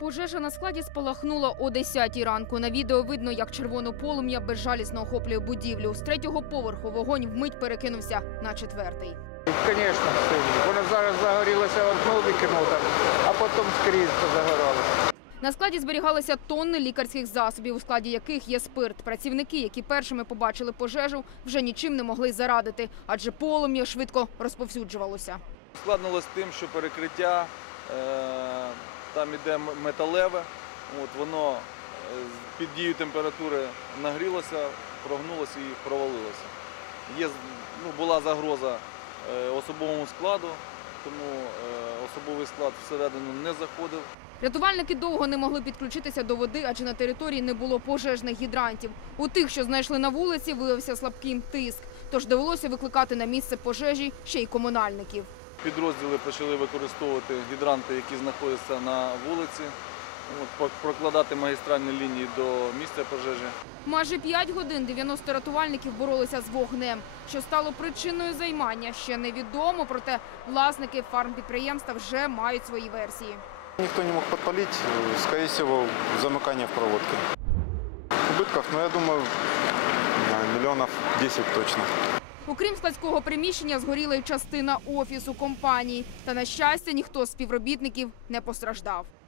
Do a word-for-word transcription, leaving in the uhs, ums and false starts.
Пожежа на складі спалахнула о десятій ранку. На відео видно, як червоне полум'я безжалісно охоплює будівлю. З третього поверху вогонь вмить перекинувся на четвертий. Звісно, воно зараз загорілося одно вікно, а потім скрізь загоралося. На складі зберігалися тонни лікарських засобів, у складі яких є спирт. Працівники, які першими побачили пожежу, вже нічим не могли зарадити, адже полум'я швидко розповсюджувалося. Ускладнилось тим, що перекриття, е, там іде металеве, от, воно під дією температури нагрілося, прогнулося і провалилося. Є, ну, була загроза е, особовому складу, тому е, особовий склад всередину не заходив. Рятувальники довго не могли підключитися до води, адже на території не було пожежних гідрантів. У тих, що знайшли на вулиці, виявився слабкий тиск. Тож довелося викликати на місце пожежі ще й комунальників. Підрозділи почали використовувати гідранти, які знаходяться на вулиці, от, прокладати магістральні лінії до місця пожежі. Майже п'ять годин дев'яносто рятувальників боролися з вогнем. Що стало причиною займання, ще невідомо, проте власники фармпідприємства вже мають свої версії. Никто не мог подпалить, скорее всего, замыкание в проводке. Убытков, ну, я думаю, миллионов десять точно. Окрім складського приміщення, згоріла й частина офісу компанії. Та, на щастя, ніхто з співробітників не постраждав.